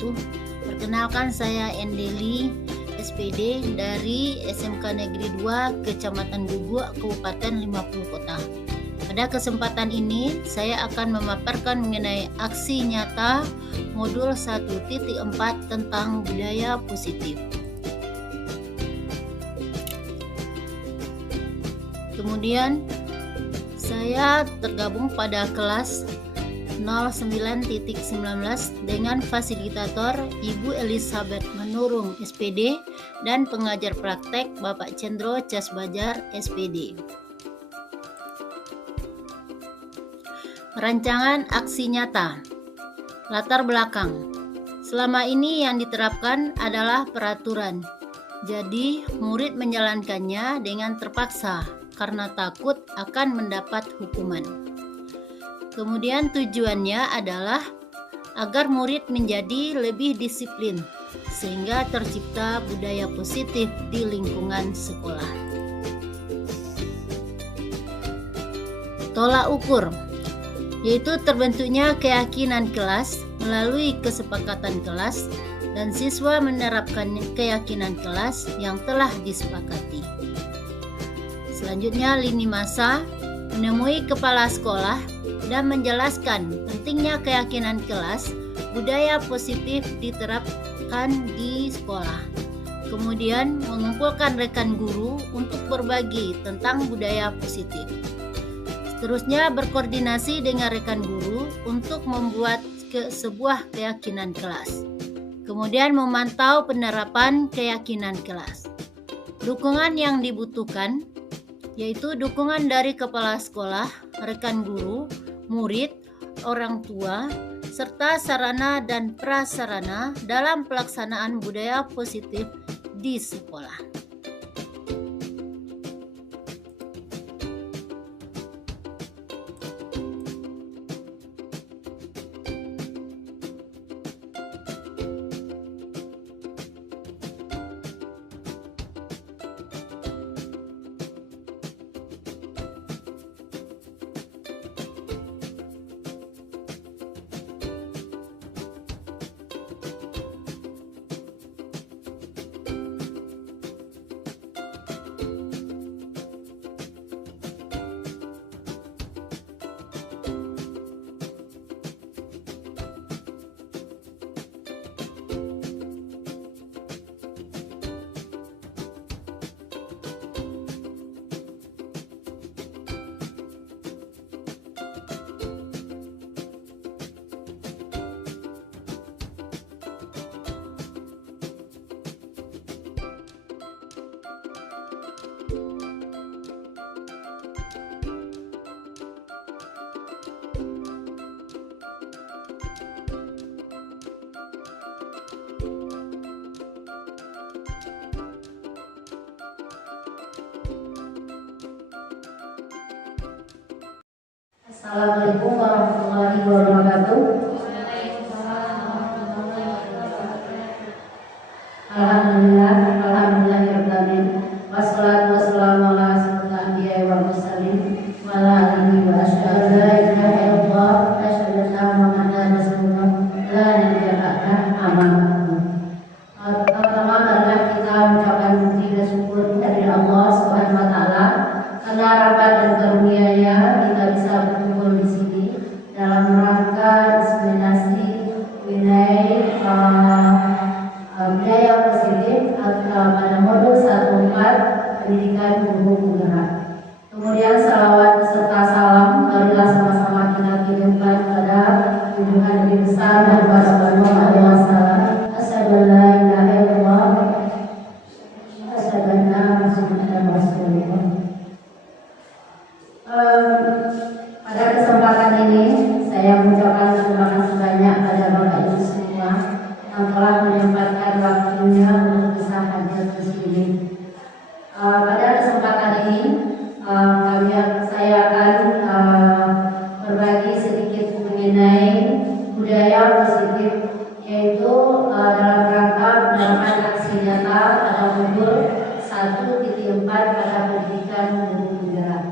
wabarakatuh. Perkenalkan, saya Endeli, SPD dari SMK Negeri 2 Kecamatan Guguk, Kabupaten 50 Kota. Pada kesempatan ini, saya akan memaparkan mengenai aksi nyata modul 1.4 tentang budaya positif. Kemudian, saya tergabung pada kelas 09.19 dengan fasilitator Ibu Elizabeth Menurung, SPD, dan pengajar praktek Bapak Cendro Casbajar, SPD. Rancangan aksi nyata. Latar belakang. Selama ini yang diterapkan adalah peraturan. Jadi, murid menjalankannya dengan terpaksa karena takut akan mendapat hukuman. Kemudian tujuannya adalah agar murid menjadi lebih disiplin sehingga tercipta budaya positif di lingkungan sekolah. Tolak ukur, yaitu terbentuknya keyakinan kelas melalui kesepakatan kelas dan siswa menerapkan keyakinan kelas yang telah disepakati. Selanjutnya, lini masa, menemui kepala sekolah dan menjelaskan pentingnya keyakinan kelas, budaya positif diterapkan di sekolah. Kemudian mengumpulkan rekan guru untuk berbagi tentang budaya positif. Seterusnya berkoordinasi dengan rekan guru untuk membuat sebuah keyakinan kelas. Kemudian memantau penerapan keyakinan kelas. Dukungan yang dibutuhkan yaitu dukungan dari kepala sekolah, rekan guru, murid, orang tua, serta sarana dan prasarana dalam pelaksanaan budaya positif di sekolah. Assalamualaikum warahmatullahi wabarakatuh. Alhamdulillahirrahmanirrahim. Wassalatu wassalamu ala asyrofil anbiya'i wal mursalin wa ala alihi wa asyhadu an la ilaha illallah wa asyhadu anna Muhammadan rasulullah la nabiyya ba'dahu. Amin. Pertama adalah kita mengucapkan puji dan syukur dari Allah Subhanahu wa taala karena rahmat dan karunia-Nya kita bisa berkumpul di sini dalam rangka diseminasi mengenai budaya positif pada modul 1.4 pendidikan guru penggerak. Kemudian salawat serta salam marilah sama-sama kita kirimkan pada junjungan Nabi besar Muhammad sallallahu alaihi wasallam. Asyhadu an la ilaha illallah wa asyhadu anna Muhammadan rasulullah. Pada kesempatan ini saya mengucapkan terima kasih banyak pada Bapak Ibu semua yang telah menyempatkan waktunya untuk bisa hadir di sini. Pada kesempatan ini saya akan berbagi sedikit mengenai budaya positif, yaitu dalam rangka penerapan aksi nyata pada modul 1.4 pada pendidikan guru penggerak.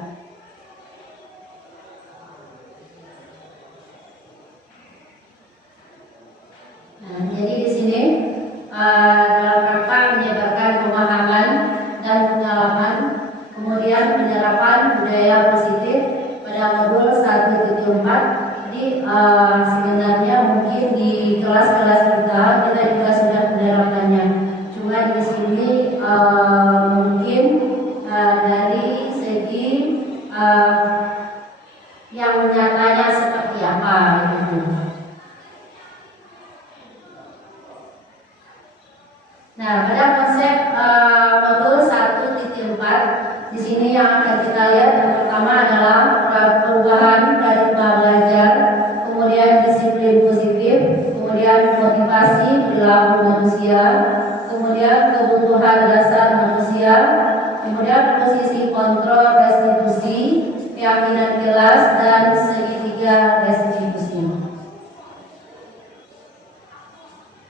Jadi di dalam rangka menyebarkan pemahaman dan pengalaman, kemudian penyerapan budaya positif pada modul 1.4. Jadi sebenarnya mungkin di kelas-kelas kita juga sudah menerapkannya. Cuma di sini mungkin dari segi yang nyatanya seperti apa gitu. Nah, pada konsep modul 1.4 di sini yang akan kita lihat yang pertama adalah perubahan paradigma belajar, kemudian disiplin positif, kemudian motivasi perilaku manusia, kemudian kebutuhan dasar manusia, kemudian posisi kontrol restitusi, keyakinan kelas, dan segitiga restitusi.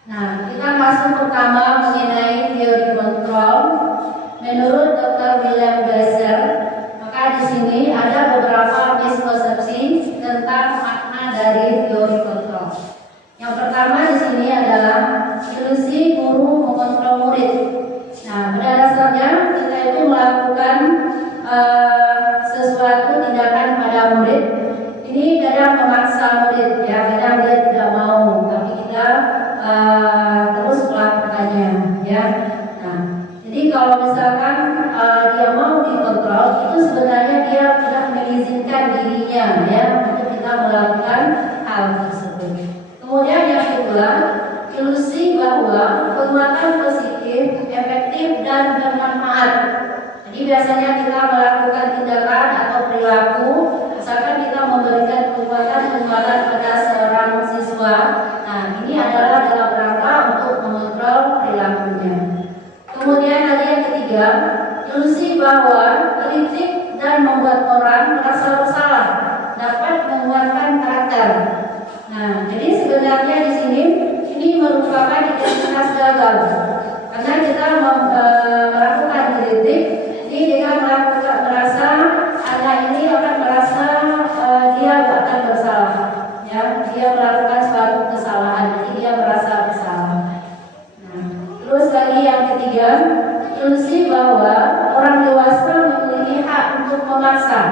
Nah, kita masuk pertama mengenai teori kontrol. Menurut Dr. William Glasser, maka di sini ada beberapa miskonsepsi tentang makna dari teori kontrol. Yang pertama di sini adalah ilusi guru mengontrol murid. Nah, pada dasarnya kita itu melakukan sesuatu tindakan pada murid. Ini kadang memaksa murid, ya, kadang dia tidak mau, tapi kita terus melakukannya, ya. Nah, jadi kalau misalkan dia mau dikontrol, itu sebenarnya dia sudah mengizinkan dirinya, ya, untuk kita melakukan hal tersebut. Kemudian yang kedua, ilusi bahwa penguatan positif, efektif, dan bermanfaat. Jadi biasanya kita melakukan tindakan atau perilaku, misalkan kita memberikan penguatan pada seorang siswa. Nah, ini adalah dalam rangka untuk mengontrol perilakunya. Kemudian tadi yang ketiga, ilusi bahwa kritik dan membuat orang merasa bersalah dapat menguatkan karakter. Nah, jadi sebenarnya di sini ini merupakan identitas gagal, karena kita melakukan kritik, jadi dengan merasa anak ini akan merasa dia akan bersalah, ya, dia melakukan suatu kesalahan, jadi dia merasa bersalah. Nah, terus lagi yang ketiga, ilusi bahwa orang dewasa memiliki hak untuk memaksa.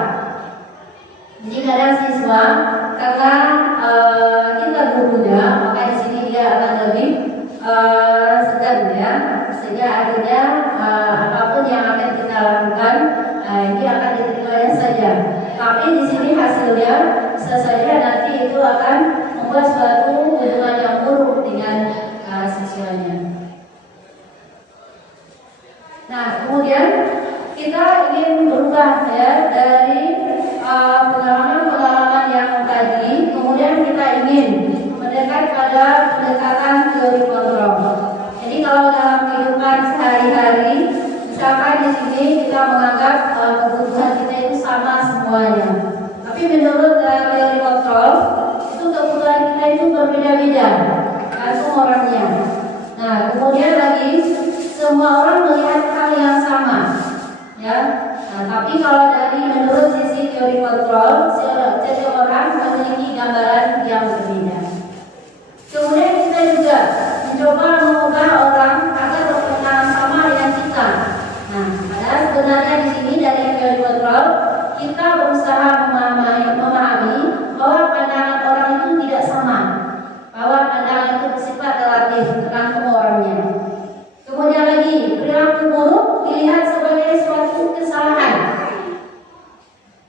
Jadi kadang siswa karena kita gurunya, maka di sini dia akan lebih segan, ya, sehingga akhirnya apapun yang akan kita lakukan ini akan diterimanya saja. Tapi di sini hasilnya bisa saja nanti itu akan membuat suatu hubungan yang buruk dengan siswanya. Nah, kemudian kita ingin berubah, ya, dari pengalaman-pengalaman yang tadi, kemudian kita ingin mendekat pada pendekatan teori kontrol. Jadi kalau dalam kehidupan sehari-hari, misalkan di sini kita menganggap kebutuhan kita itu sama semuanya. Tapi menurut teori kontrol, itu kebutuhan kita itu berbeda-beda, tergantung orangnya. Nah, kemudian lagi semua orang melihat hal yang sama, ya. Nah, tapi kalau dari menurut sisi teori kontrol, setiap orang memiliki gambaran yang berbeda. Kemudian kita juga mencoba mengubah orang agar berkenan sama dengan kita. Nah, padahal sebenarnya di sini dari teori kontrol kita berusaha memahami bahwa pandangan orang itu tidak sama, bahwa pandangan itu bersifat relatif tergantung orangnya. Kemudian lagi, perilaku buruk dilihat sebagai suatu kesalahan.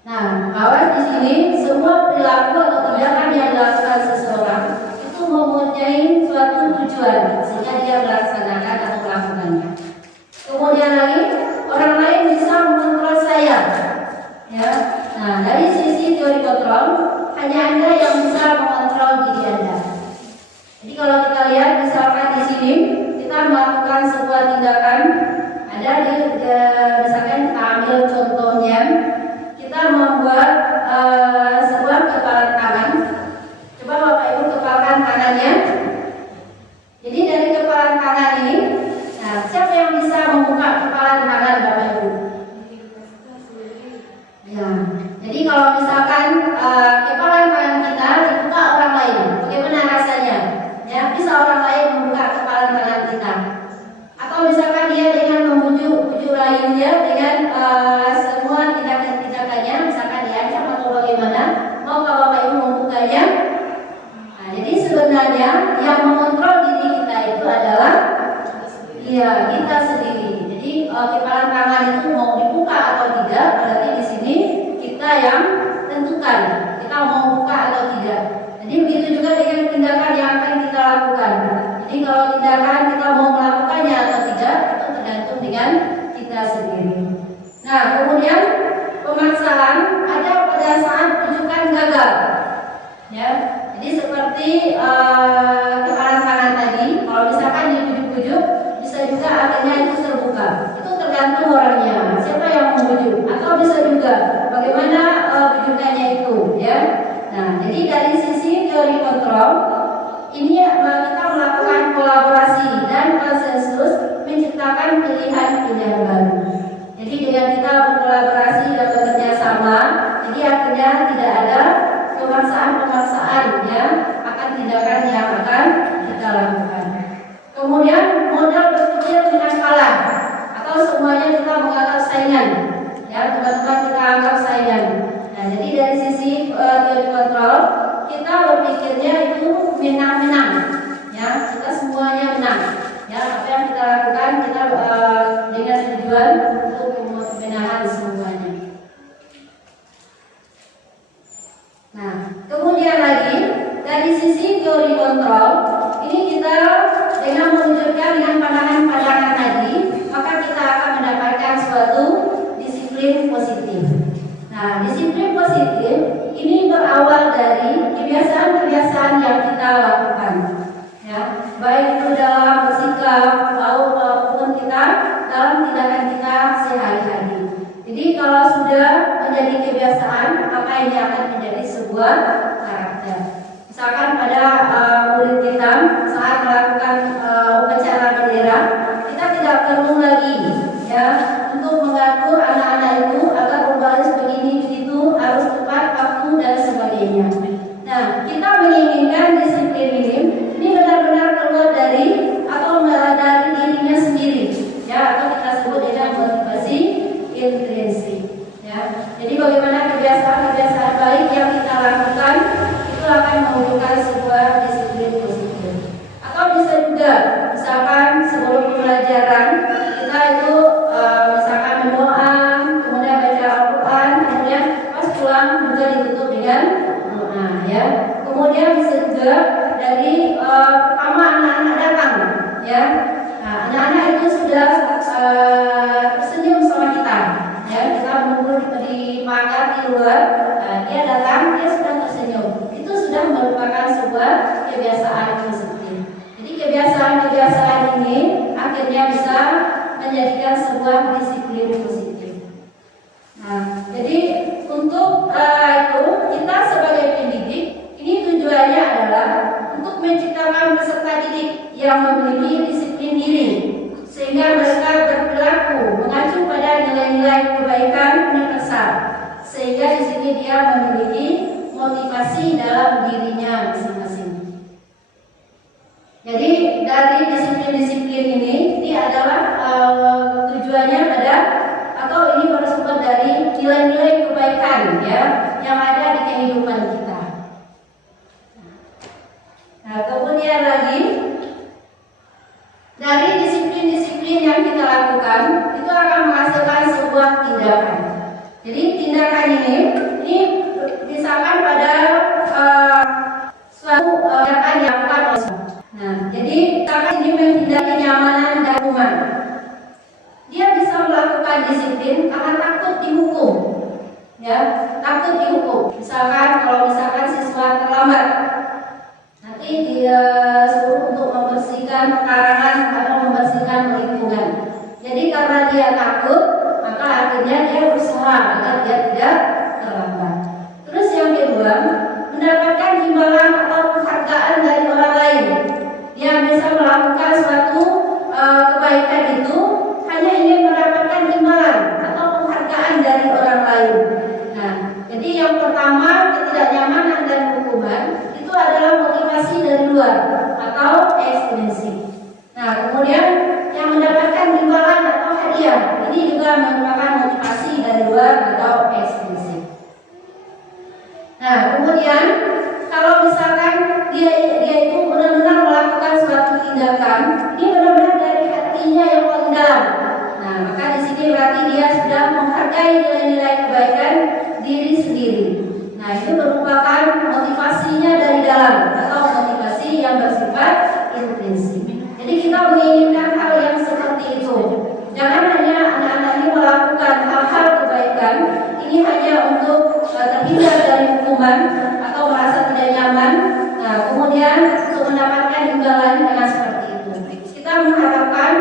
Nah, bahwa di sini semua perilaku atau tindakan yang dilakukan seseorang itu mempunyai suatu tujuan sehingga dia melaksanakan atau melakukannya. Kemudian lagi, orang lain bisa mengontrol saya, ya. Nah, dari sisi teori kontrol, hanya Anda yang bisa mengontrol diri Anda. Jadi kalau kita lihat misalkan di sini kita melakukan sebuah tindakan, ada di misalkan kita ambil contohnya, kita membuat sebuah kepalan tangan. Coba Bapak Ibu kepalkan tangannya. Jadi dari kepalan tangan ini, nah, siapa yang bisa membuka kepalan tangan Bapak Ibu? Ya. Jadi kalau misalkan kepalan tangan kita dibuka orang lain, bagaimana rasanya? Ya, bisa orang lain membuka kepalan tangan kita. kita sendiri. Jadi kepalan tangan itu mau dibuka atau tidak, berarti di sini kita yang tentukan kita mau buka atau tidak. Jadi begitu juga dengan tindakan yang akan kita lakukan. Jadi kalau tindakan kita mau melakukannya atau tidak itu tergantung dengan kita sendiri. Nah, kemudian pemaksaan ada pada saat rujukan gagal. Ya, jadi seperti kepalan tangan tadi, kalau misalkan dibujuk-bujuk bisa juga akhirnya itu terbuka. Itu tergantung orangnya, siapa yang membujuk, atau bisa juga bagaimana bujukannya itu, ya. Nah, jadi dari sisi teori kontrol ini kita melakukan kolaborasi dan konsensus menciptakan pilihan-pilihan baru. Jadi dengan kita berkolaborasi dan bekerja sama, jadi akhirnya tidak ada pemaksaan-pemaksaan ya akan tindakan yang akan kita lakukan. Kemudian modal berpikir dengan kalah atau semuanya kita menganggap saingan, ya teman-teman kita anggap saingan. Nah, jadi dari sisi teori kontrol kita berpikirnya itu menang-menang, ya kita semuanya menang. Ya apa yang kita lakukan kita dengan tujuan untuk kemenangan semuanya. Nah, kemudian lagi dari sisi teori kontrol ini kita dengan menunjukkan dengan pandangan-pandangan tadi, maka kita akan mendapatkan suatu disiplin positif. Nah, disiplin positif ini berawal dari kebiasaan-kebiasaan yang kita lakukan. Ya, baik itu dalam bersikap maupun kita dalam tindakan kita sehari-hari. Jadi kalau sudah menjadi kebiasaan, maka ini akan menjadi sebuah karakter. Misalkan pada murid kita saat melakukan upacara bendera, kita tidak perlu lagi ya untuk mengatur anak-anak itu agar berbaris begini begitu harus tepat waktu dan sebagainya. Nah, kita menginginkan disiplin ini benar-benar keluar dari atau dari dirinya sendiri, ya atau kita sebut dengan motivasi intrinsik. Ya, jadi bagaimana kebiasaan-kebiasaan baik yang kita lakukan itu akan menunjukkan sebuah disiplin positif. Atau bisa juga, misalkan sebelum pembelajaran kita itu misalkan berdoa, kemudian baca Al-Quran, kemudian pas pulang juga ditutup dengan doa, ya. Kemudian bisa juga dari pertama anak-anak datang, ya. Nah, anak-anak itu sudah tersenyum sama kita, ya. Kita menunggu di pagar di luar, dia datang, dia sudah tersenyum. Itu sudah merupakan sebuah kebiasaan positif. Jadi kebiasaan-kebiasaan ini akhirnya bisa menjadikan sebuah disiplin positif. Nah, jadi untuk itu kita sebagai pendidik ini tujuannya adalah untuk menciptakan peserta didik yang memiliki disiplin diri sehingga mereka berperilaku mengacu pada nilai-nilai kebaikan universal sehingga di sini dia memiliki motivasi dalam dirinya masing-masing. Jadi dari disiplin-disiplin ini adalah tujuannya pada atau ini bersumber dari nilai-nilai kebaikan ya yang ada di kehidupan kita. Nah, kemudian lagi dari disiplin-disiplin yang kita lakukan itu akan menghasilkan sebuah tindakan. Jadi tindakan ini misalkan pada suatu tindakan yang akan nah, jadi misalkan ini menghindari kenyamanan dan hukuman. Dia bisa melakukan disiplin karena takut dihukum, ya takut dihukum. Misalkan siswa terlambat, nanti dia suruh untuk membersihkan pekarangan atau membersihkan lingkungan. Jadi karena dia takut, maka akhirnya dia berusaha agar dia tidak terlambat. Terus yang kedua, mendapatkan imbalan atau penghargaan dari orang lain. Yang bisa melakukan suatu kebaikan itu hanya ingin mendapatkan imbalan atau penghargaan dari orang lain. Nah, jadi yang pertama ketidaknyamanan dan hukuman itu adalah motivasi dari luar atau ekstrinsik. Nah, kemudian yang mendapatkan imbalan atau hadiah ini juga merupakan motivasi dari luar atau ekstrinsik. Nah, kemudian kalau misalkan dia itu benar-benar melakukan suatu tindakan, ini benar-benar dari hatinya yang mencapai nilai-nilai kebaikan diri sendiri. Nah, itu merupakan motivasinya dari dalam atau motivasi yang bersifat intrinsik. Jadi kita menginginkan hal yang seperti itu. Jangan hanya anak-anak ini melakukan hal-hal kebaikan ini hanya untuk terhindar dari hukuman atau merasa tidak nyaman. Nah, kemudian untuk mendapatkan imbalan dengan seperti itu. Kita mengharapkan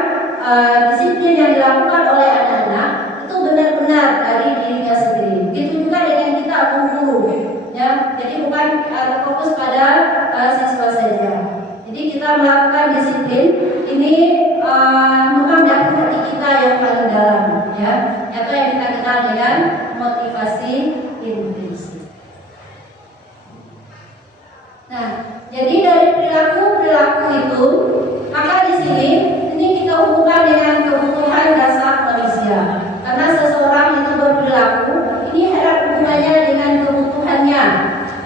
disiplin yang dilakukan oleh anak-anak itu benar-benar dari dirinya sendiri. Begitu juga dengan kita guru, ya. Jadi bukan terfokus pada siswa saja. Jadi kita melakukan disiplin ini memang dari hati kita yang paling dalam, ya. Itu yang kita kenal dengan motivasi intrinsik. Nah, jadi dari perilaku itu, maka di sini ini kita hubungkan dengan kebutuhan dasar manusia. Karena seseorang itu berperilaku, ini ada hubungannya dengan kebutuhannya,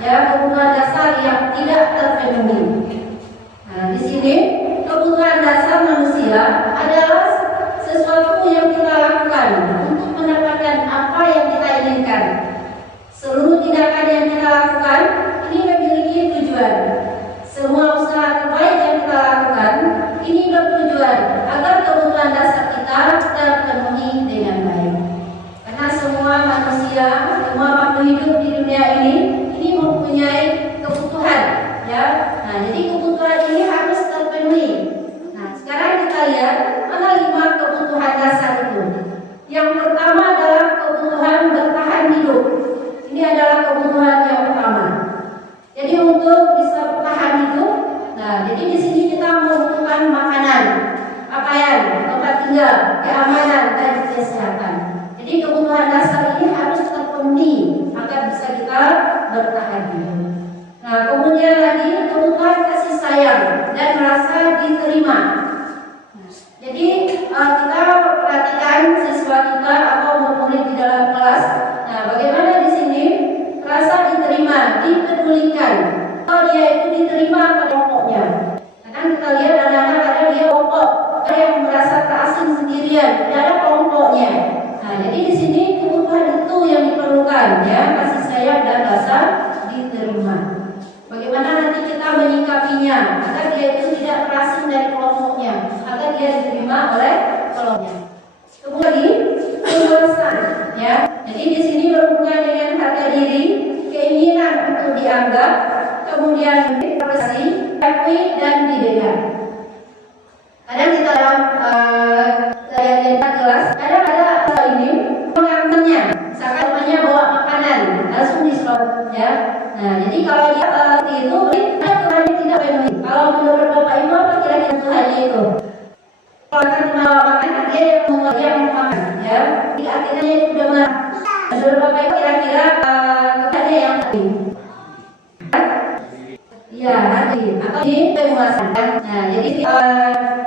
ya, kebutuhan dasar yang tidak terpenuhi. Nah, di sini kebutuhan dasar manusia adalah sesuatu yang kita lakukan untuk mendapatkan apa yang kita inginkan. Seluruh tindakan yang kita lakukan ini memiliki tujuan. Semua usaha terbaik yang kita lakukan ini bertujuan agar kebutuhan dasar kita terpenuhi dengan baik. Karena semua manusia, semua makhluk hidup di dunia ini mempunyai kebutuhan, ya. Nah, jadi kebutuhan ini harus terpenuhi. Nah, sekarang kita lihat mana 5 kebutuhan dasar itu. Yang pertama adalah kebutuhan bertahan hidup. Ini adalah kebutuhan yang pertama. Jadi untuk bisa bertahan hidup, nah, jadi di sini kita membutuhkan makanan, pakaian, tempat tinggal, keamanan dan kesehatan. Jadi kebutuhan dasar ini harus terpenuhi agar bisa kita bertahan hidup. Nah, kemudian lagi kebutuhan kasih sayang dan merasa diterima. Jadi kita perhatikan siswa kita atau murid di dalam kelas. Nah, bagaimana di sini rasa diterima, dipedulikan. Kalau dia itu diterima pada kelompoknya. Kadang kita lihat anak-anak ada dia kelompok, ada yang merasa terasing sendirian, tidak ada kelompoknya. Nah, jadi di sini kebutuhan itu yang diperlukan, ya, kasih sayang dan rasa diterima. Bagaimana nanti kita menyikapinya agar dia itu tidak terasing dari kelompoknya, agar dia diterima oleh kelompoknya. Kemudian kepuasan, ya. Jadi di sini berhubungan dengan harga diri, keinginan untuk dianggap, kemudian prestasi, diakui dan didengar. Kadang kita dalam kelas, kadang ada ini pengantarnya, misalkan namanya bawa makanan, langsung dislot, ya. Nah, jadi kalau dia itu, Tuhannya tidak penuhi. Kalau menurut Bapak Ibu apa kira-kira Tuhannya itu? Kalau akan membawa makanan, dia yang memakan, ya. Jadi artinya itu sudah marah. Menurut Bapak Ibu kira-kira Tuhannya yang tadi? Iya, tadi. Atau di penguasaan. Nah, jadi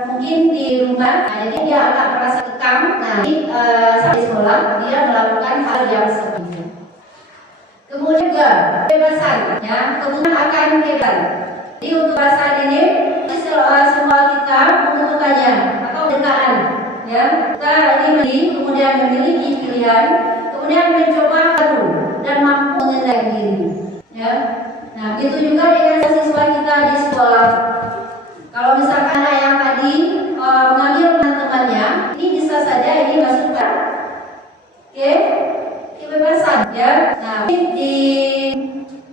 mungkin di rumah, nah, jadi dia agak merasa tekam. Nah, saat di sekolah dia melakukan hal yang seperti itu. Kemudian juga kebebasan, ya, kemudian akan bebas. Jadi untuk bahasa ini semua kita membutuhkannya atau dekaan, ya. Kita ini kemudian memiliki pilihan, kemudian mencoba baru dan mampu mengendalikan diri, ya. Nah, begitu juga dengan siswa kita di sekolah. Kalau misalkan anak yang tadi mengambil teman-temannya, ini bisa saja ini masukkan, kebebasan, ya. Nah, di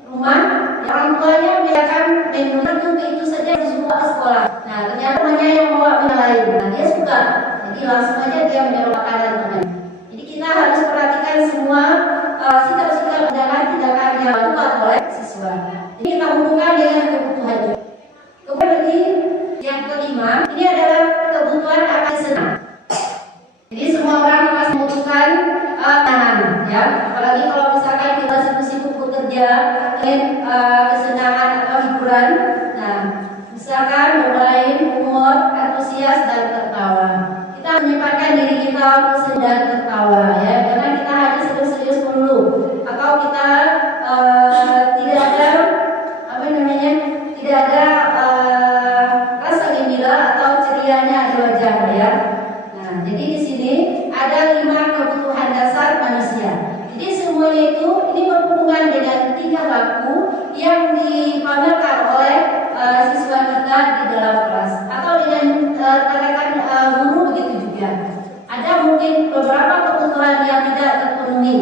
rumah orang tuanya biarkan menurut itu saja suka ke sekolah. Nah, ternyata temannya yang bawa yang lain. Nah, dia suka, jadi langsung aja dia menyuruh makanan teman. Jadi kita harus perhatikan semua sikap-sikap tindakan yang dilakukan oleh siswa. Jadi kita hubungkan dengan kebutuhan. Kemudian yang kelima, ini adalah kebutuhan akan senang. Jadi semua orang pasti membutuhkan tahan, ya. Apalagi kalau misalkan kita sibuk-sibuk bekerja dengan kesenangan atau hiburan. Nah, misalkan bermain, humor, antusias dan tertawa. Kita menyempatkan diri kita untuk sedang tertawa, ya. Jangan kita hanya serius-serius dulu, atau kita tidak ada tidak ada rasa gembira atau cerianya di wajah, ya. Nah, jadi di sini ada 5 kebutuhan dasar dasar manusia. Jadi semuanya itu ini berhubungan dengan 3 baku yang dipamerkan oleh siswa kita di dalam kelas atau dengan rekan guru begitu juga. Ada mungkin beberapa kebutuhan yang tidak terpenuhi.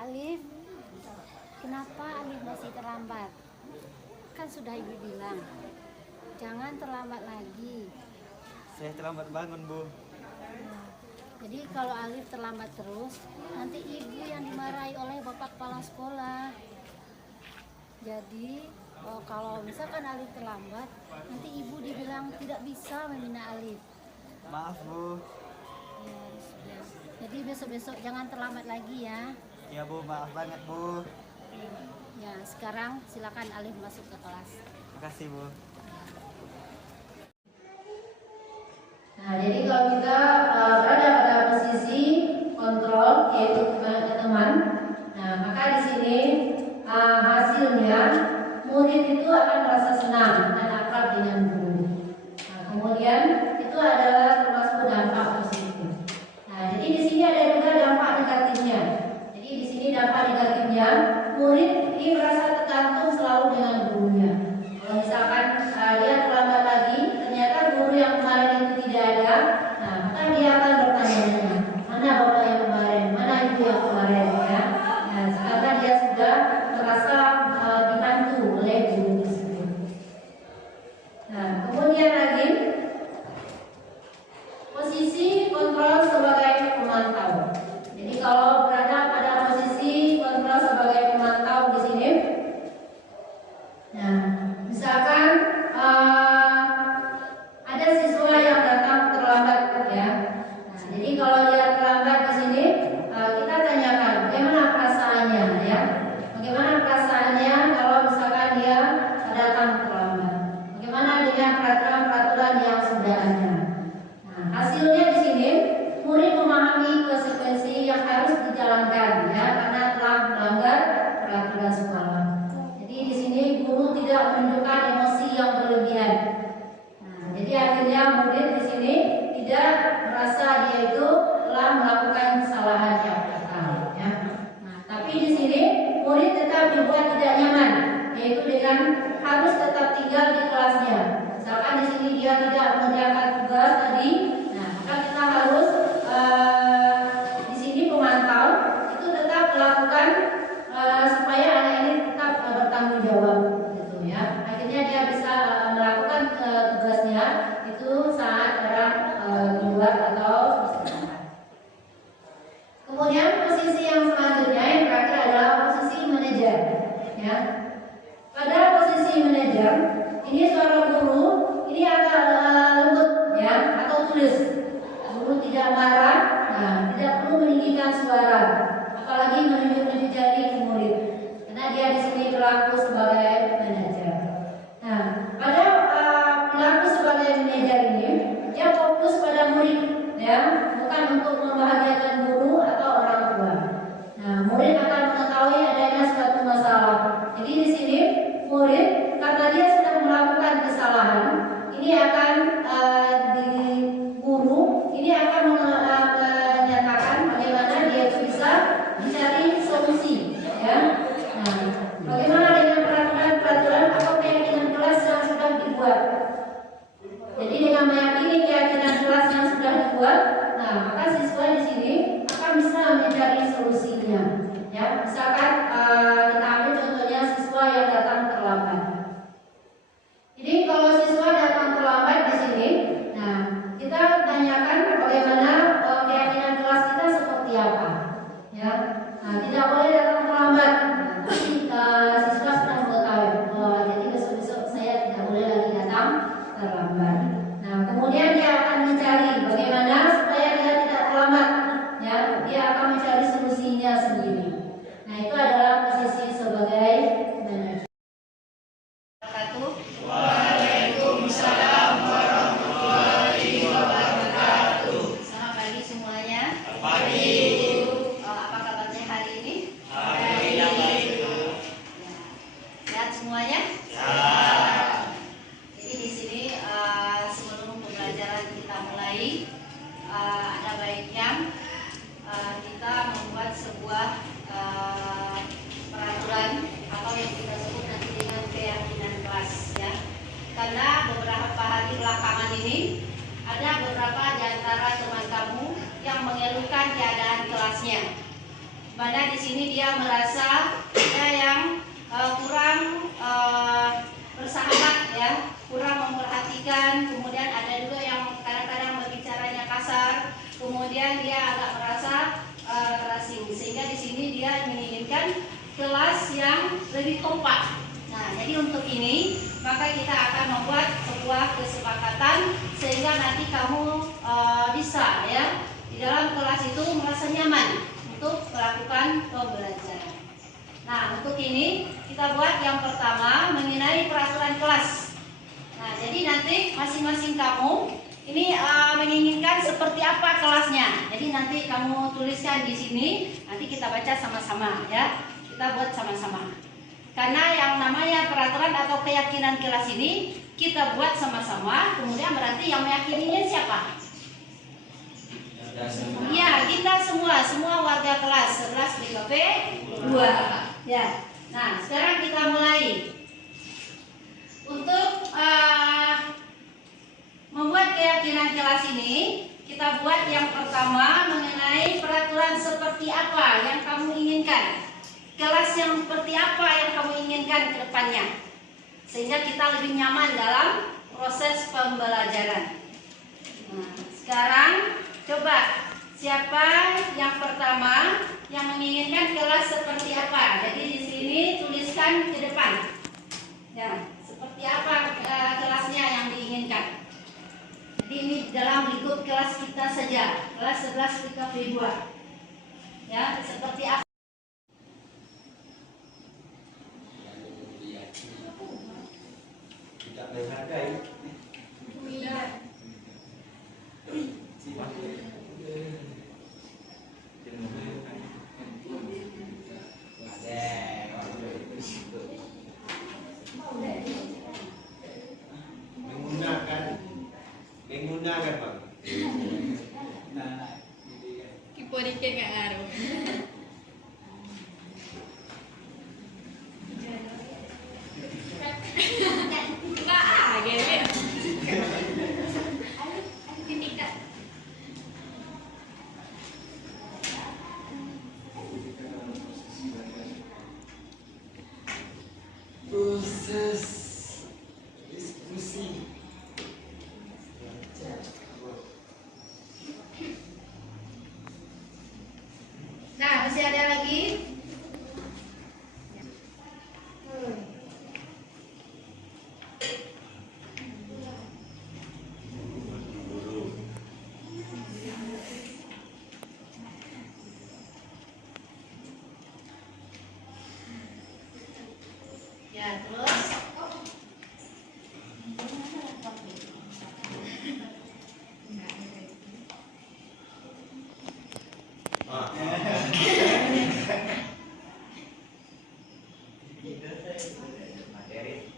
Alif, kenapa Alif masih terlambat? Kan sudah ibu bilang, jangan terlambat lagi. Saya terlambat bangun, Bu. Jadi kalau Alif terlambat terus, nanti ibu yang dimarahi oleh bapak kepala sekolah. Jadi kalau misalkan Alif terlambat, nanti ibu dibilang tidak bisa membina Alif. Maaf, Bu. Ya, sudah. Jadi besok-besok jangan terlambat lagi ya. Ya, Bu, maaf banget, Bu. Ya, sekarang silakan Alif masuk ke kelas. Makasih, Bu. Nah, jadi kalau kita berada pada posisi kontrol yaitu teman, nah maka di sini hasilnya murid itu akan merasa senang dan akrab dengan guru. Nah, kemudian itu adalah termasuk dampak positif. Nah, jadi di sini ada juga dampak negatifnya. Jadi di sini dampak negatifnya murid ini merasa tergantung selalu dengan gurunya. Kalau misalkan dia terlambat lagi, ternyata guru yang kemarin itu tidak ada, nah maka dia akan bertanya-tanya, mana bapak yang kemarin, mana ibu yang kemarin, ya. Nah, karena dia sudah merasa dibantu oleh guru tersebut. Nah, kemudian lagi akhirnya murid di sini tidak merasa dia itu telah melakukan kesalahan yang fatal, ya. Nah, tapi di sini murid tetap dibuat tidak nyaman, yaitu dengan harus tetap tinggal di kelasnya. Misalkan di sini dia tidak mengerjakan tugas tadi, nah maka kita harus di sini pemantau itu tetap melakukan supaya anak ini tetap bertanggung jawab, gitu ya. Akhirnya dia bisa melakukan tugasnya itu saat orang keluar atau istirahat. Kemudian posisi yang selanjutnya yang terakhir adalah posisi manajer, ya. Pada posisi manajer ini suara guru ini agak lembut, ya, atau tulus. Guru tidak marah, nah, tidak perlu meninggikan suara, apalagi menunjuk-nunjuk jari ke murid, karena dia di sini berlaku sebagai manajer. Nah, pada berlaku sebagai manajer ini dia fokus pada murid, ya, bukan untuk membahagiakan guru atau orang tua. Nah, murid akan mengetahui adanya suatu masalah. Jadi di sini murid karena dia sudah melakukan kesalahan, ini akan di guru ini akan menyatakan bagaimana dia itu bisa mencari solusi, ya. Nah, bagaimana dengan peraturan atau keyakinan kelas yang sudah dibuat? Jadi dengan meyakini keyakinan kelas yang sudah dibuat, nah maka siswa di sini akan bisa mencari solusinya, ya. Misalkan kita ambil contohnya siswa yang datang terlambat. Jadi kalau siswa datang terlambat di sini, nah kita tanyakan bagaimana keyakinan kelas kita seperti apa, ya. Nah, tidak boleh datang terlambat. Tapi siswa sudah mengetahui, jadi besok-besok saya tidak boleh lagi datang terlambat. Nah, kemudian dia akan mencari bagaimana supaya dia tidak terlambat, ya. Dia akan mencari solusinya sendiri. Nah, itu adalah posisi sebagai manajer. Waalaikumsalam warahmatullahi wabarakatuh. Selamat pagi semuanya. Pagi. Apa kabarnya hari ini? Alhamdulillah baik. Ya. Sehat semuanya? Ya. Jadi di sini sebelum pembelajaran kita mulai, ada baiknya kita membuat sebuah peraturan atau yang kita sebut nanti dengan keyakinan kelas, ya. Karena beberapa hari belakangan ini ada beberapa di antara teman kamu yang mengeluhkan keadaan kelasnya, mana di sini dia merasa ada yang kurang bersahabat, ya, kurang memperhatikan. Kemudian ada juga yang kadang-kadang berbicaranya kasar, kemudian dia agak merasa terasing, sehingga di sini dia menginginkan kelas yang lebih kompak. Nah, jadi untuk ini maka kita akan membuat sebuah kesepakatan sehingga nanti kamu bisa, ya, di dalam kelas itu merasa nyaman untuk melakukan pembelajaran. Nah, untuk ini kita buat yang pertama mengenai peraturan kelas. Nah, jadi nanti masing-masing kamu ini menginginkan seperti apa kelasnya. Jadi nanti kamu tuliskan di sini, nanti kita baca sama-sama, ya. Kita buat sama-sama. Karena yang namanya peraturan atau keyakinan kelas ini kita buat sama-sama, kemudian berarti yang meyakininya siapa? Ya, kita semua warga kelas 11 BKP 2. Ya. Nah, sekarang kita mulai. Untuk membuat keyakinan kelas ini, kita buat yang pertama mengenai peraturan seperti apa yang kamu inginkan. Kelas yang seperti apa yang kamu inginkan ke depannya, sehingga kita lebih nyaman dalam proses pembelajaran. Nah, sekarang coba siapa yang pertama yang menginginkan kelas seperti apa? Jadi di sini tuliskan ke depan, ya, seperti apa kelasnya yang diinginkan. Jadi ini dalam lingkup kelas kita saja, kelas 11 BKP 2, ya, seperti apa? Tidak menghargai. Menggunakan Muna kan bang? Kipo dikit nggak ngaruh. Enggak ah, gini. Tingkat. Proses diskusi. Nah, masih ada lagi? Ya, terus? Materi.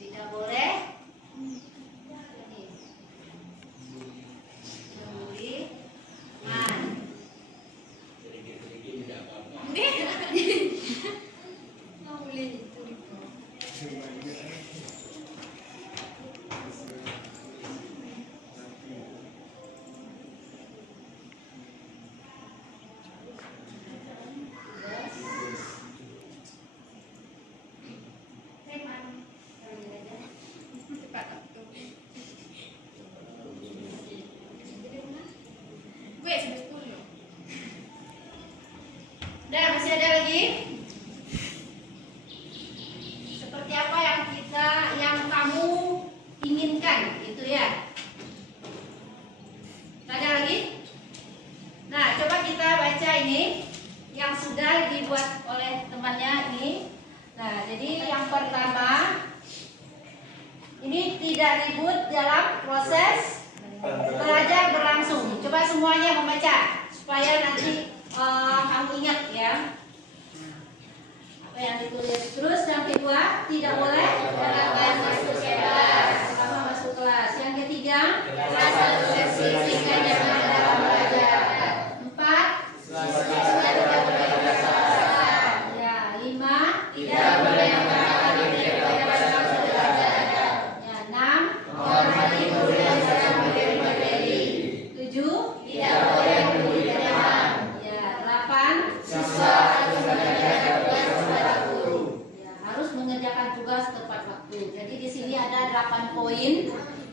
Tidak boleh bulian. Nggak boleh itu. Gue sampai 10. Udah, masih ada lagi? Seperti apa yang kamu inginkan, gitu ya? Ada lagi? Nah, coba kita baca ini yang sudah dibuat oleh temannya ini. Nah, jadi yang pertama, ini tidak ribut dalam proses belajar berlangsung. Coba semuanya membaca supaya nanti kamu ingat ya apa yang ditulis. Terus yang kedua, tidak boleh mengatakan masuk kelas. Pertama masuk kelas. Yang ketiga, kelas satu sesi singkat jangan dalam belajar. 4, siswa tidak boleh bersalah. Ya, 5, tidak boleh mengatakan diri kepada belajar. Ya, 6, menghormati guru dan cara memberi materi. 7, tidak boleh membuli teman. Ya, 8, siswa harus mengerjakan tugas tepat waktu. Ya, harus mengerjakan tugas tepat waktu. Jadi di sini ada 8 poin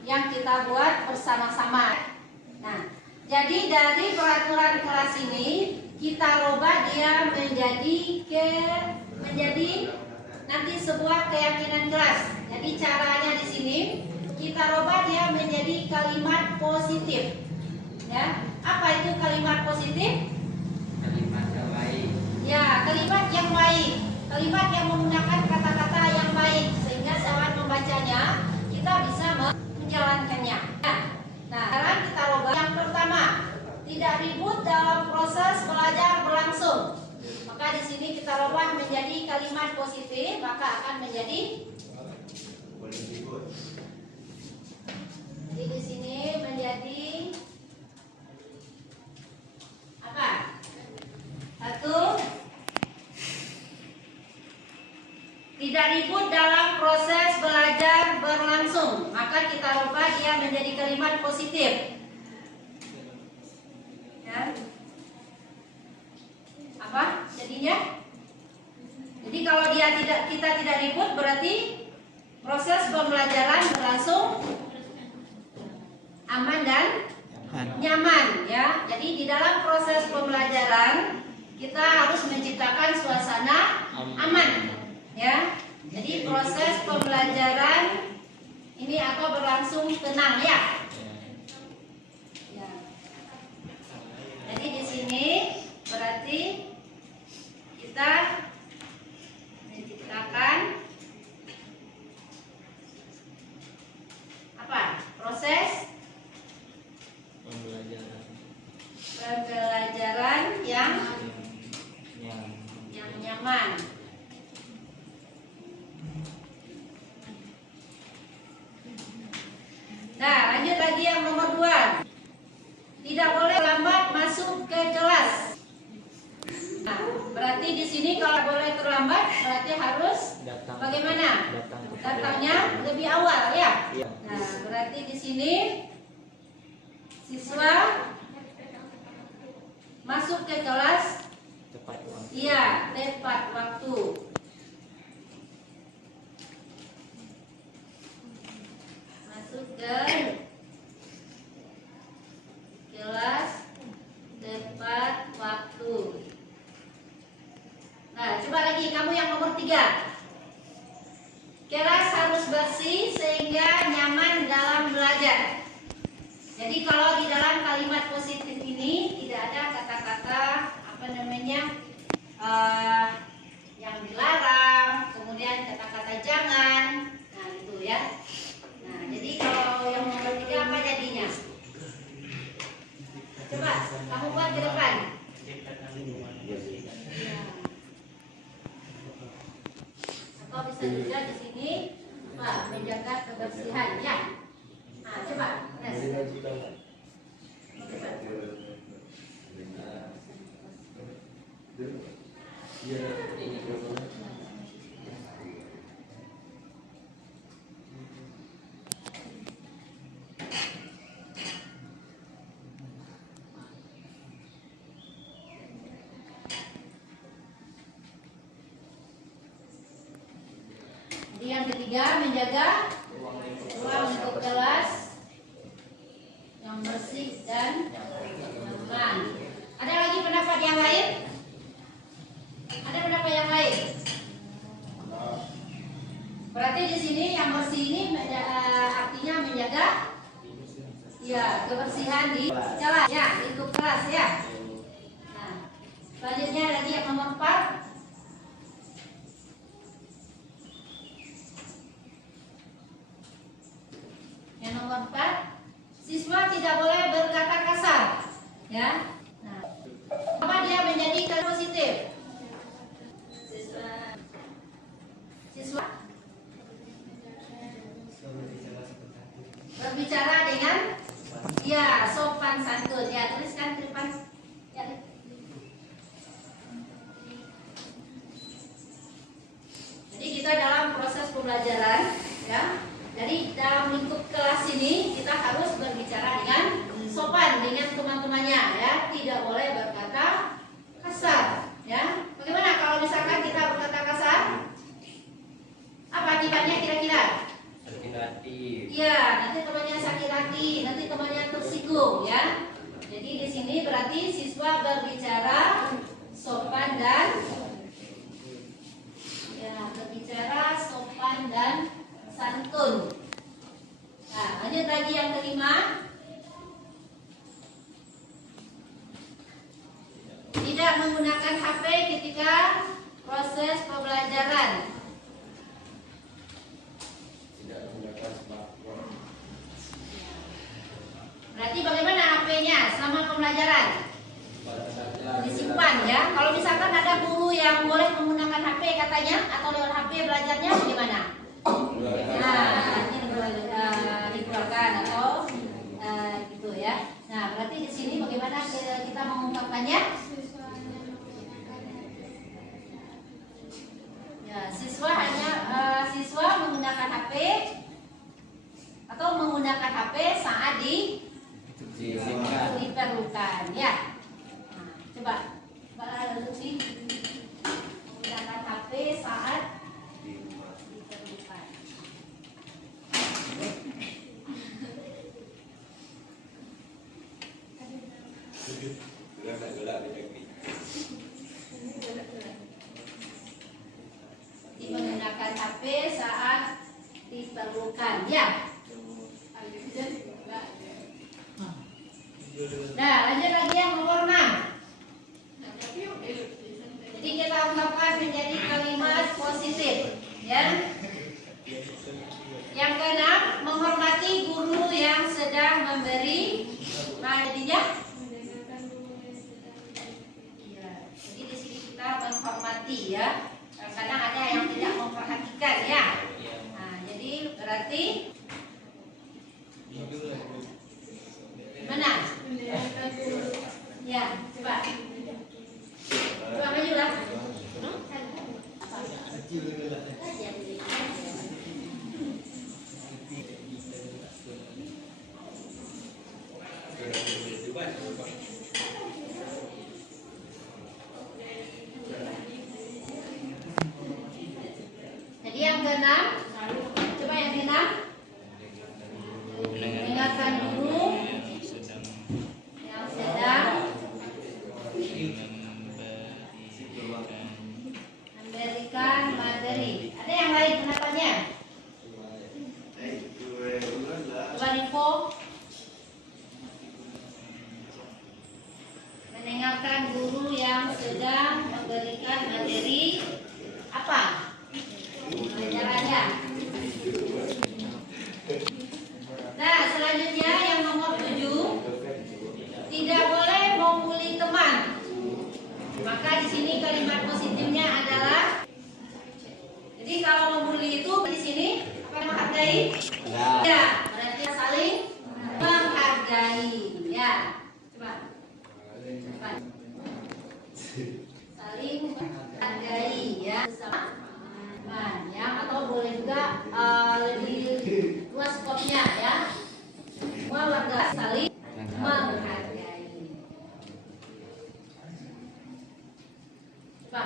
yang kita buat bersama-sama. Nah, jadi dari peraturan kelas ini kita rubah dia menjadi nanti sebuah keyakinan kelas. Jadi caranya di sini kita rubah dia menjadi kalimat positif. Ya, apa itu kalimat positif? Kalimat yang baik. Ya, kalimat yang baik. Kalimat yang menggunakan kata-kata yang baik sehingga saat membacanya kita bisa menjalankannya. Nah, sekarang kita rubah. Yang pertama, tidak ribut dalam proses belajar berlangsung. Maka di sini kita rubah menjadi kalimat positif, maka akan menjadi. Jadi di sini menjadi apa? 1, tidak ribut dalam proses belajar berlangsung. Maka kita rubah dia menjadi kalimat positif. Ya. Apa jadinya? Jadi kalau kita tidak ribut berarti proses pembelajaran berlangsung aman dan nyaman ya. Jadi di dalam proses pembelajaran kita harus menciptakan suasana aman ya. Jadi proses pembelajaran ini berlangsung tenang ya. Ya. Jadi di sini berarti kita menciptakan apa? Proses pembelajaran yang nyaman. Nah, lanjut lagi yang nomor 2. Tidak boleh lambat masuk ke kelas. Nah, berarti di sini kalau boleh terlambat berarti harus bagaimana? Datangnya lebih awal ya. Nah, berarti di sini siswa masuk ke kelas iya tepat waktu. Masuk ke kelas tepat waktu. Nah, coba lagi kamu yang nomor 3. Kelas harus bersih sehingga nyaman dalam belajar. Jadi kalau di dalam kalimat positif ini tidak ada kata-kata yang dilarang, kemudian kata-kata jangan. Nah, itu ya. Nah, jadi kalau yang nomor 3 apa jadinya? Coba kamu buat ke depan. Atau bisa juga di sini menjaga kebersihan ya. Nah, coba. Jadi yang ketiga menjaga ruang lingkup kelas yang bersih dan nyaman. Ada lagi pendapat yang lain? Ada pendapat yang lain? Berarti di sini yang bersih ini artinya menjaga ya kebersihan di kelas ya, lingkup kelas ya. Nah, selanjutnya lagi yang nomor 4. Yang nomor 4, siswa tidak boleh berkata kasar, ya. Nah, apa dia menjadi positif? Siswa berbicara dengan ya sopan santun. Ya, tuliskan di depan. Ya. Jadi kita dalam proses pembelajaran, ya. Jadi dalam lingkup kelas ini kita harus berbicara dengan sopan dengan teman-temannya ya, tidak boleh berkata kasar ya. Bagaimana kalau misalkan kita berkata kasar? Apa akibatnya kira-kira? Sakit hati. Iya, nanti temannya sakit hati, nanti temannya tersinggung ya. Jadi di sini berarti siswa berbicara sopan dan ya, berbicara sopan dan santun. Nah, lanjut lagi yang kelima. Tidak menggunakan HP ketika proses pembelajaran. Tidak menggunakan smartphone. Berarti bagaimana HP-nya selama pembelajaran? Disimpan ya. Kalau misalkan ada guru yang boleh menggunakan HP katanya atau lewat HP belajarnya bagaimana? Nah, ini dikeluarkan atau gitu ya. Nah, berarti di sini bagaimana kita mengungkapkannya? Ya, siswa menggunakan HP atau menggunakan HP saat diperlukan ya. Nah, coba Lutfi menggunakan HP saat diperlukan. Menggunakan HP saat diperlukan ya. Nah, lanjut lagi yang nomor 6. Jadi kita ungkapkan menjadi kalimat positif ya. Yang keenam, menghormati guru yang sedang memberi jadinya mengerti ya. Kadang ada yang tidak memperhatikan ya. Nah, jadi berarti mana? Ya, coba. Coba maju lah. Jadi yang keenam, coba yang keenam, dengarkan dulu yang sedang memberikan materi. Ada yang lain pendapat? Coba info. Mendengarkan guru yang sedang memberikan materi apa? Pelajarannya. Nah, selanjutnya yang nomor 7, tidak boleh membuli teman. Maka di sini kalimat positifnya adalah, jadi kalau membuli itu di sini apa, menghargai? Ya, berarti saling menghargai. Ya, coba. Saling menghargai ya, sama teman ya, atau boleh juga lebih luas skopnya ya. Semua warga saling menghargai. Coba.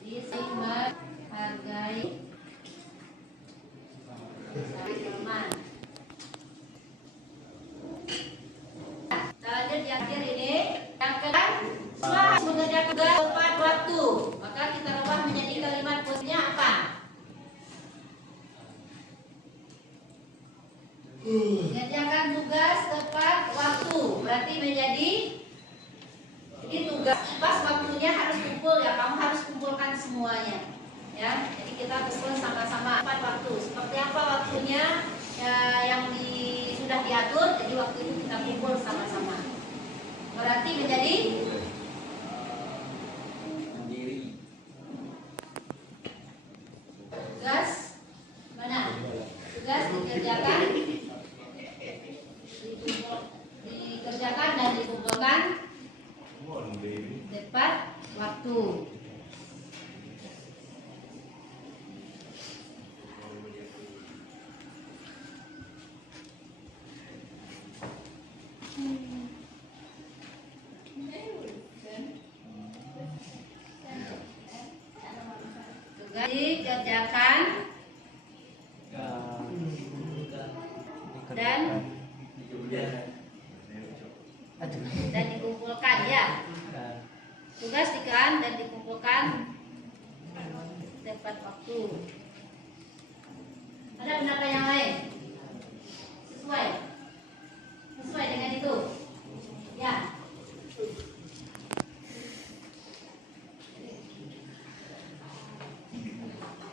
Jadi saling menghargai teman. Lanjut yang akhir ini, yang kedua, semua harus mengerjakan tugas tepat waktu. Maka kita rubah menjadi kalimat positifnya apa? Mengerjakan tugas tepat waktu. Berarti menjadi, jadi tugas pas waktunya harus kumpul ya. Kamu harus kumpulkan semuanya. Ya, jadi kita kumpul sama-sama tepat waktu. Seperti apa waktunya ya, yang sudah diatur. Jadi waktu itu kita kumpul sama-sama. Berarti menjadi tugas mana? Tugas dikerjakan dan dikumpulkan tepat waktu. Tugas dikerjakan dan dikumpulkan ya. Tugas dikerjakan dan dikumpulkan tepat waktu. Ada pendapat yang lain? Sesuai dengan itu. Ya.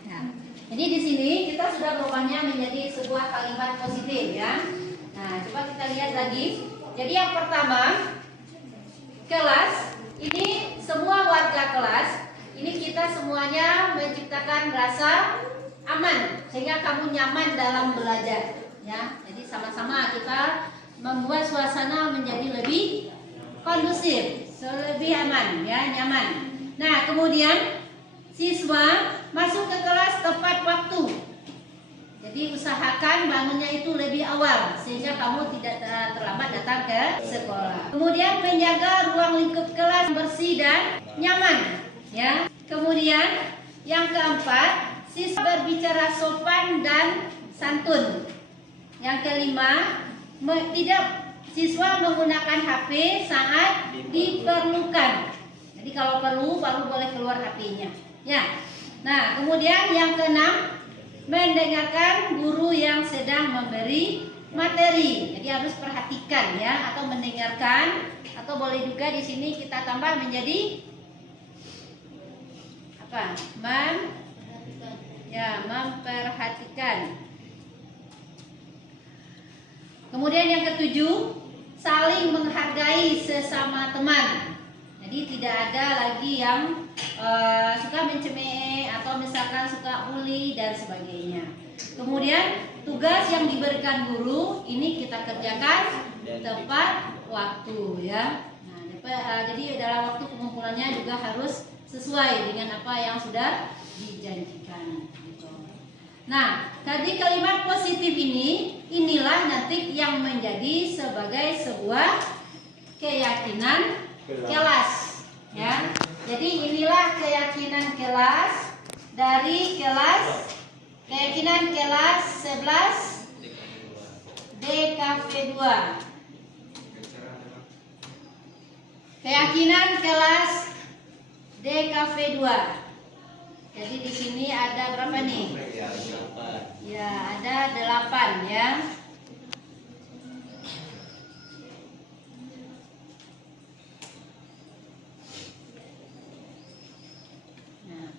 Nah, jadi di sini kita sudah berubahnya menjadi sebuah kalimat positif ya. Nah, coba kita lihat lagi. Jadi yang pertama, kelas ini semua warga kelas ini kita semuanya menciptakan rasa aman sehingga kamu nyaman dalam belajar ya. Jadi sama-sama kita membuat suasana menjadi lebih kondusif, lebih aman ya, nyaman. Nah, kemudian siswa masuk ke kelas tepat waktu. Jadi usahakan bangunnya itu lebih awal sehingga kamu tidak terlambat datang ke sekolah. Kemudian menjaga ruang lingkup kelas bersih dan nyaman ya. Kemudian yang keempat, siswa berbicara sopan dan santun. Yang kelima, tidak siswa menggunakan HP saat diperlukan. Jadi kalau perlu baru boleh keluar HP-nya. Ya. Nah, kemudian yang keenam, mendengarkan guru yang sedang memberi materi. Jadi harus perhatikan ya, atau mendengarkan, atau boleh juga di sini kita tambah menjadi apa? Memperhatikan. Kemudian Kemudian yang ketujuh, saling menghargai sesama teman. Jadi tidak ada lagi yang suka mencemeh atau misalkan suka bully dan sebagainya. Kemudian tugas yang diberikan guru ini kita kerjakan tepat waktu ya. Nah, jadi dalam waktu pengumpulannya juga harus sesuai dengan apa yang sudah dijanjikan. Gitu. Nah, tadi kalimat positif inilah nanti yang menjadi sebagai sebuah keyakinan kelas. Ya, jadi inilah keyakinan kelas dari keyakinan kelas 11 DKV 2. Keyakinan kelas DKV 2. Jadi di sini ada berapa nih? Ya, ada 8 ya. Nah.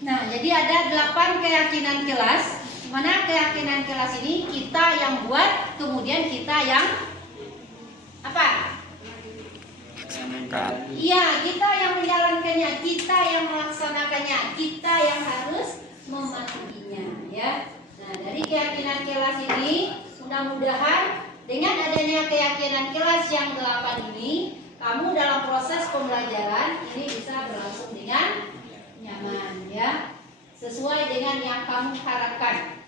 Nah, jadi ada 8 keyakinan kelas. Mana keyakinan kelas ini kita yang buat, kemudian kita yang apa? Iya, kita yang menjalankannya, kita yang melaksanakannya, kita yang harus mematuhinya, ya. Nah, dari keyakinan kelas ini, mudah-mudahan dengan adanya keyakinan kelas yang 8 ini, kamu dalam proses pembelajaran ini bisa berlangsung dengan nyaman, ya, sesuai dengan yang kamu harapkan.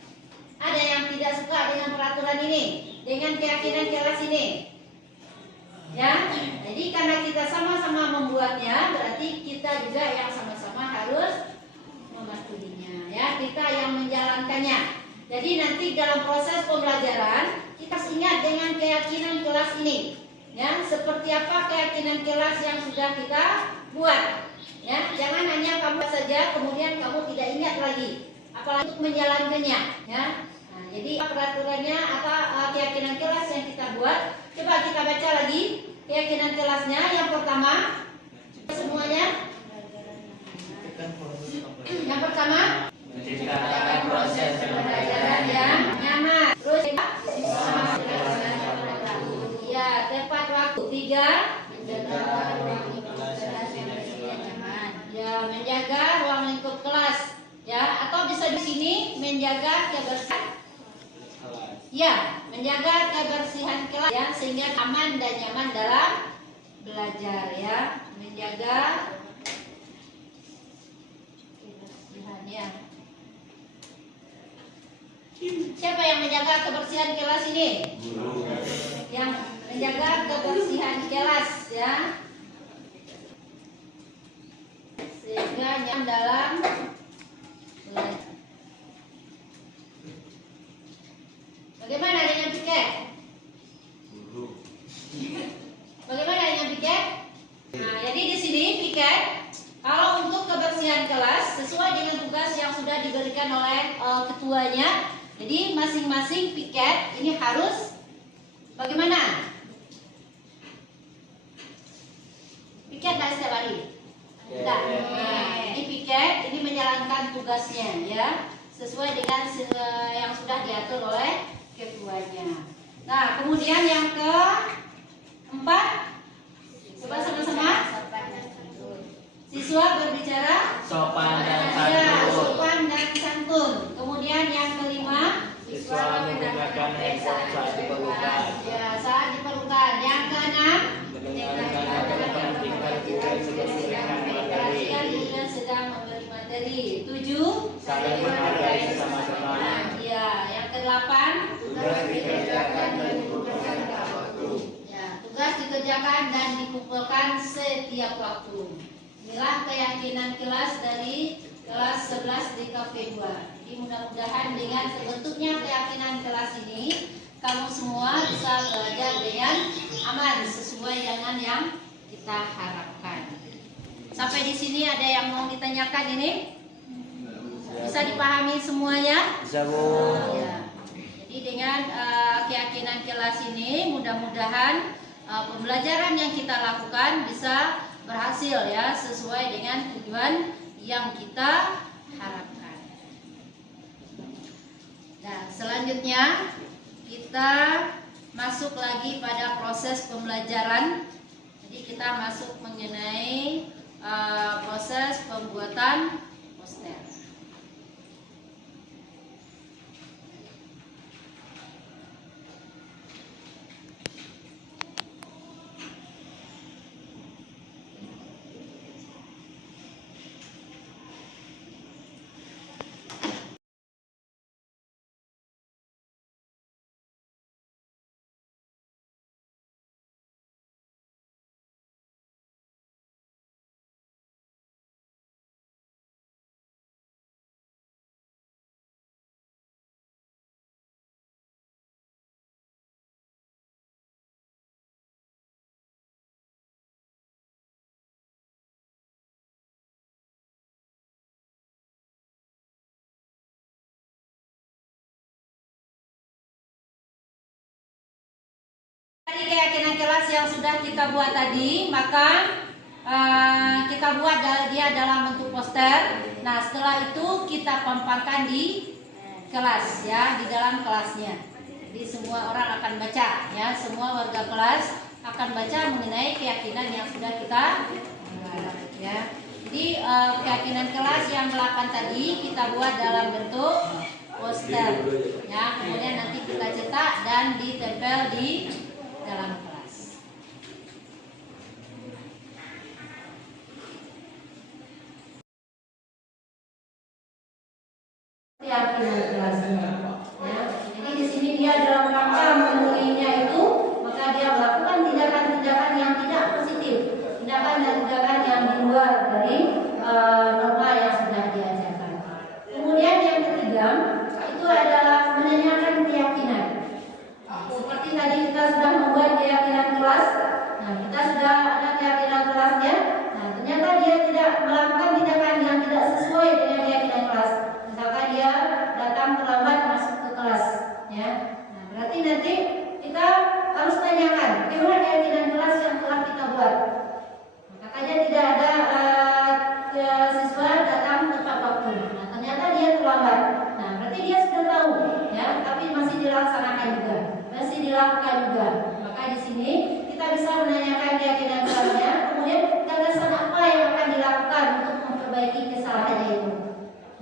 Ada yang tidak suka dengan peraturan ini, dengan keyakinan kelas ini, ya. Jadi karena kita sama-sama membuatnya, berarti kita juga yang sama-sama harus mematuhinya, ya. Kita yang menjalankannya. Jadi nanti dalam proses pembelajaran kita harus ingat dengan keyakinan kelas ini, ya. Seperti apa keyakinan kelas yang sudah kita buat. Ya, jangan hanya kamu saja kemudian kamu tidak ingat lagi, apalagi untuk menjalankannya, ya. Nah, jadi peraturannya atau keyakinan kelas yang kita buat, coba kita baca lagi keyakinan kelasnya. Yang pertama, semuanya. Yang pertama, menciptakan proses pembelajaran yang nyaman. Terus, ya, tepat waktu. 3, ya, menjaga ruang lingkup kelas, ya, atau bisa di sini menjaga kebersihan, ya, menjaga kebersihan kelas, ya, sehingga aman dan nyaman dalam belajar, ya, menjaga kebersihan, ya. Siapa yang menjaga kebersihan kelas ini? Yang menjaga kebersihan kelas, ya, sehingga nyaman dalam belajar. Bagaimana dengan piket? Bagaimana dengan piket? Nah, jadi di sini piket, kalau untuk kebersihan kelas sesuai dengan tugas yang sudah diberikan oleh ketuanya. Jadi masing-masing piket ini harus bagaimana? Piket dari setiap hari. Nah, ini piket ini menjalankan tugasnya, ya, sesuai dengan yang sudah diatur oleh ketuanya. Nah, kemudian yang keempat, coba sama-sama. Siswa berbicara Sopan dan ya, santun. sopan dan santun. Kemudian yang kelima, Siswa menggunakan handphone saat diperlukan. ya, saat diperlukan. Yang keenam, Mendengarkan dan memperhatikan guru sebelum memberikan materi. juga sedang memberi materi. 7, Saling menghargai sesama teman. ya. Yang ke-8, Tugas dikerjakan dan dikumpulkan pada waktu. ya, tugas dikerjakan dan dikumpulkan setiap waktu. Inilah keyakinan kelas dari kelas 11 di KP 2. Jadi mudah-mudahan dengan terbentuknya keyakinan kelas ini, kamu semua bisa belajar dengan aman sesuai dengan yang kita harapkan. Sampai di sini ada yang mau ditanyakan ini? Bisa dipahami semuanya? Bisa, Bu. Ya. Jadi dengan keyakinan kelas ini mudah-mudahan pembelajaran yang kita lakukan bisa berhasil ya, sesuai dengan tujuan yang kita harapkan. Nah, selanjutnya kita masuk lagi pada proses pembelajaran. Jadi kita masuk mengenai proses pembuatan poster. Dari keyakinan kelas yang sudah kita buat tadi, maka kita buat dia dalam bentuk poster. Nah, setelah itu kita pampangkan di kelas ya, di dalam kelasnya. Jadi semua orang akan baca ya, semua warga kelas akan baca mengenai keyakinan yang sudah kita buat ya. Jadi keyakinan kelas yang 8 tadi kita buat dalam bentuk poster ya, kemudian nanti kita cetak dan ditempel di dalam kelas. Keyakinan kelasnya. Ya. Jadi di sini dia dalam rangka memenuhinya itu, maka dia melakukan tindakan-tindakan yang tidak positif, tindakan dan tindakan yang di luar dari norma yang sudah diajarkan. Kemudian yang ketiga itu adalah menanyakan keyakinan. Seperti tadi kita sudah membuat keyakinan kelas. Nah, kita sudah ada keyakinan kelasnya. Nah, ternyata dia tidak melakukan tindakan yang tidak sesuai dengan keyakinan kelas. Misalkan dia datang terlambat masuk ke kelas, ya. Nah, berarti nanti kita harus tanyakan bagaimana keyakinan kelas yang telah kita buat. Makanya tidak ada siswa datang tepat waktu. Nah, ternyata dia terlambat. Nah, berarti dia sudah tahu, ya, tapi masih dilaksanakan juga, masih dilakukan juga. Maka di sini kita bisa menanyakan keyakinan kelasnya, kemudian gagasan apa yang akan dilakukan untuk memperbaiki kesalahannya itu.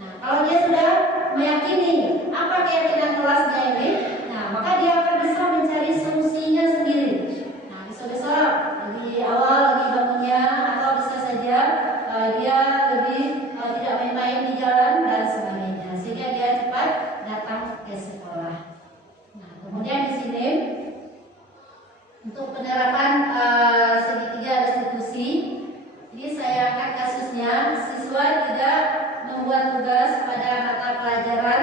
Nah, kalau dia sudah meyakini apa keyakinan kelasnya ini, nah maka dia akan bisa mencari solusinya sendiri. Nah, bisa-bisa lebih awal lagi bangunnya, atau bisa saja dia lebih tidak main-main di jalan dan sebagainya, sehingga dia cepat datang ke sekolah. Nah, kemudian di sini untuk penerapan segitiga restitusi, ini saya angkat kasusnya siswa tidak membuat tugas pada mata pelajaran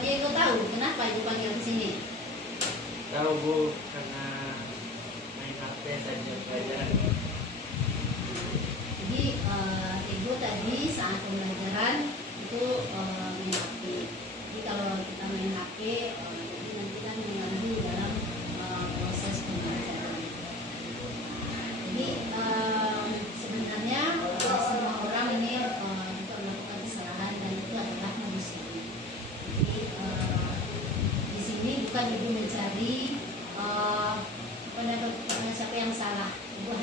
Diego tahu kenapa Ibu panggil ke sini? Tahu Bu, karena main HP saja pelajaran. Jadi Ibu tadi saat pembelajaran itu main HP. Jadi kalau kita main HP, jadi nanti kan mengganggu dalam proses pembelajaran. Jadi sebenarnya semua orang ini juga melakukan kesalahan dan itu adalah manusia. Jadi di sini bukan Ibu mencari siapa yang salah. Ibu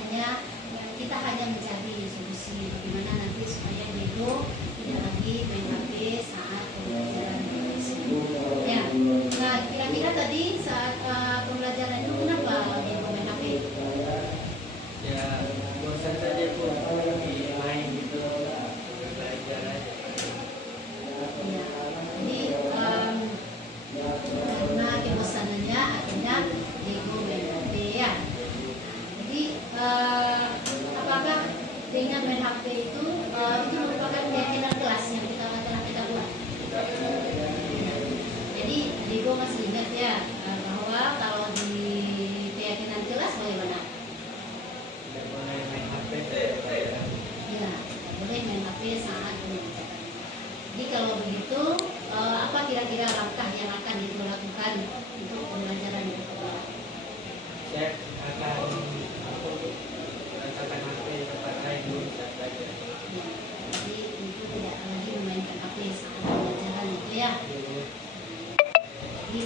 kita hanya mencari solusi bagaimana nanti supaya Diego tidak lagi main HP saat pembelajaran. Ya, nah kira-kira tadi saat pembelajaran itu kenapa Diego main HP? Ya bosan saja Bu, di main gitu belajar aja. Ya, jadi karena kebosanannya akhirnya Diego main HP ya. Jadi apakah dengan main HP itu merupakan keyakinan kelas yang telah kita buat? Jadi Diego masih ingat ya bahwa kalau di keyakinan kelas bagaimana? Tidak boleh main HP saat pelajaran. Ya, tidak boleh main HP saat pembelajaran. Jadi kalau begitu, apa kira-kira langkah yang akan Diego lakukan untuk pembelajaran di sekolah? Saya akan meletakkan HP di tempat lain dulu saat belajar. Ya, jadi itu tidak lagi memainkan HP saat pembelajaran itu ya. Jadi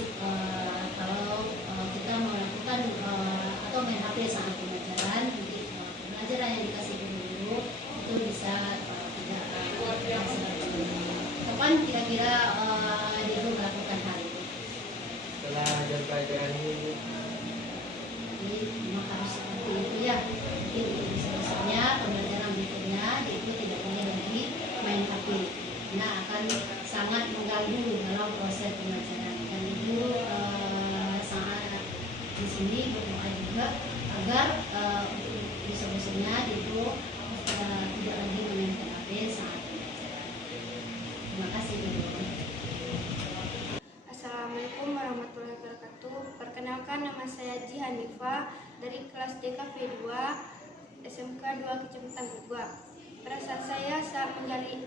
kalau kita melakukan atau main HP saat pembelajaran, jadi pembelajaran yang dikasih guru itu bisa tidak seperti ini. Kapan kira-kira Diego melakukan hal itu? Setelah jam pelajaran ini Bu. Jadi memang harus seperti itu ya. Jadi seterusnya pembelajaran berikutnya Diego tidak boleh lagi main HP. Nah akan sangat mengganggu dalam proses pembelajaran. Dan Ibu sangat di sini berdoa juga agar di solusinya Diego tidak lagi memainkan HP saat pembelajaran. Terima kasih Ibu. Assalamualaikum warahmatullahi wabarakatuh. Perkenalkan, nama saya Ji Hanifa dari kelas DKV 2 SMK 2 Kecamatan Gugua. Perasaan saya saat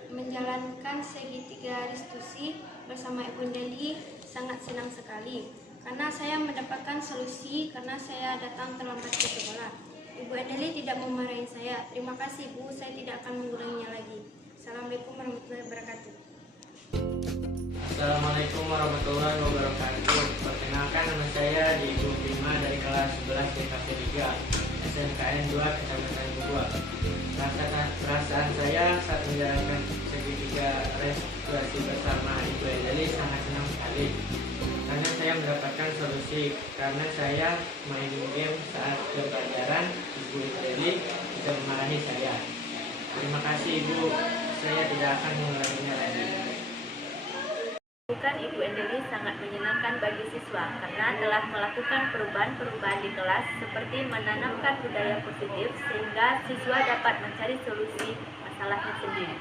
menjalankan segitiga restitusi bersama Ibu Deli sangat senang sekali karena saya mendapatkan solusi karena saya datang terlambat ke sekolah. Ibu Deli tidak memarahi saya. Terima kasih Bu, saya tidak akan mengulanginya lagi. Assalamualaikum warahmatullahi wabarakatuh. Assalamualaikum warahmatullahi wabarakatuh. Perkenalkan, nama saya Diego Prima dari kelas 11 DKV 3 SMKN 2 Kecamatan Gugua. Perasaan saya saat menjalankan segitiga restitusi bersama Ibu Deli sangat senang sekali karena saya mendapatkan solusi. Karena saya main game saat jam pelajaran, Ibu Deli bisa memarahi saya. Terima kasih Ibu, saya tidak akan mengulanginya lagi. Bukan Ibu Endeli sangat menyenangkan bagi siswa karena telah melakukan perubahan-perubahan di kelas seperti menanamkan budaya positif sehingga siswa dapat mencari solusi masalahnya sendiri.